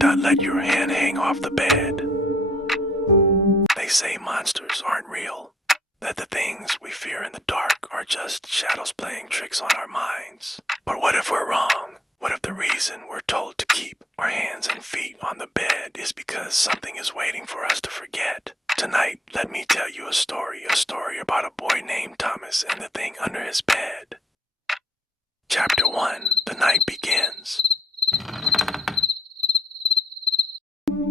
Don't let your hand hang off the bed. They say monsters aren't real, that the things we fear in the dark are just shadows playing tricks on our minds. But what if we're wrong? What if the reason we're told to keep our hands and feet on the bed is because something is waiting for us to forget? Tonight, let me tell you a story about a boy named Thomas and the thing under his bed. Chapter 1, The Night Begins.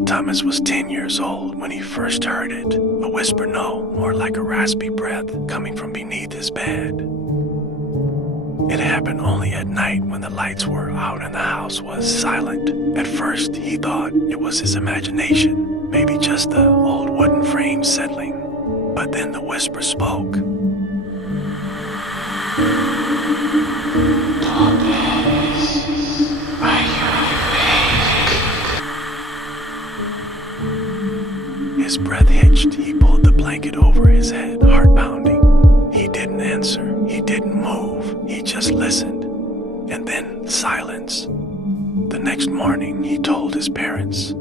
Thomas was 10 years old when he first heard it, a whisper no, more like a raspy breath coming from beneath his bed. It happened only at night when the lights were out and the house was silent. At first, he thought it was his imagination, maybe just the old wooden frame settling. But then the whisper spoke. Thomas, are you awake? His breath hitched. He pulled the blanket over his head, heart pounding. He didn't answer. He didn't move. He just listened. And then silence. The next morning, he told his parents.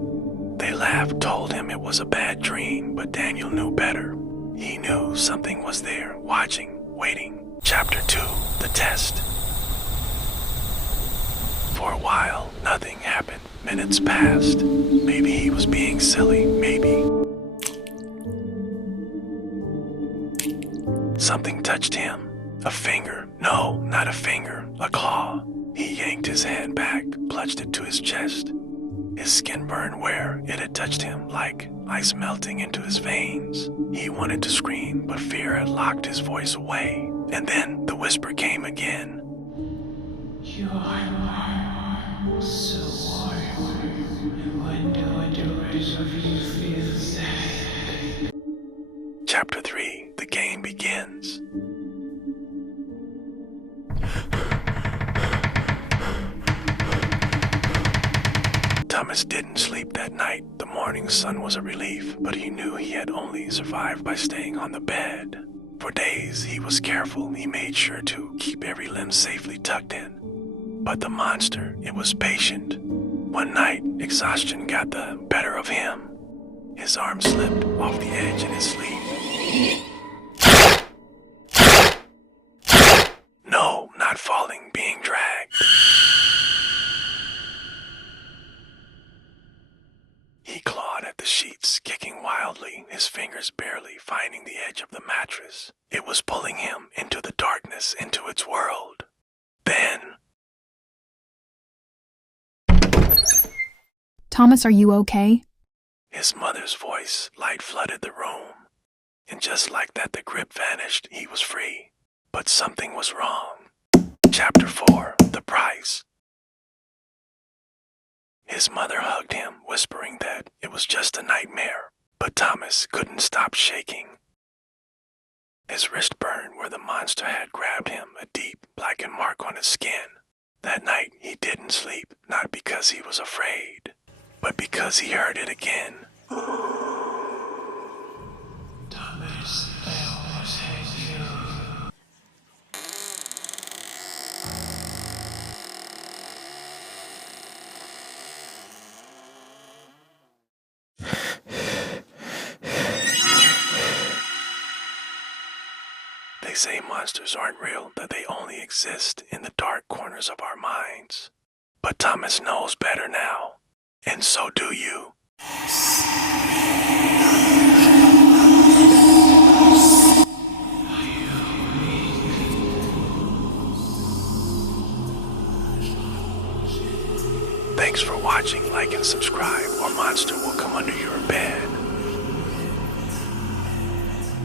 They laughed, told him it was a bad dream, but Daniel knew better. He knew something was there, watching, waiting. Chapter 2, The Test. For a while, nothing happened. Minutes passed. Maybe he was being silly, maybe. Something touched him. A finger. No, not a finger. A claw. He yanked his hand back, clutched it to his chest. His skin burned where it had touched him, like ice melting into his veins. He wanted to scream, but fear had locked his voice away. And then the whisper came again. You are so warm. I wonder what the rest of you feels like. Chapter 3, The Game Begins. Thomas didn't sleep that night. The morning sun was a relief, but he knew he had only survived by staying on the bed. For days, he was careful. He made sure to keep every limb safely tucked in. But the monster, it was patient. One night, exhaustion got the better of him. His arm slipped off the edge in his sleep. No, not falling, being dragged. He clawed at the sheets, kicking wildly, his fingers barely finding the edge of the mattress. It was pulling him into the darkness, into its world. Then... Thomas, are you okay? His mother's voice, light flooded the room. And just like that, the grip vanished. He was free. But something was wrong. Chapter 4, The Price. His mother hugged him, whispering that it was just a nightmare. But Thomas couldn't stop shaking. His wrist burned where the monster had grabbed him, a deep, blackened mark on his skin. That night, he didn't sleep, not because he was afraid, but because he heard it again. Thomas, I almost hate you. They say monsters aren't real, that they only exist in the dark corners of our minds. But Thomas knows better now, and so do you. Thanks for watching. Like and subscribe, or monster will come under your bed.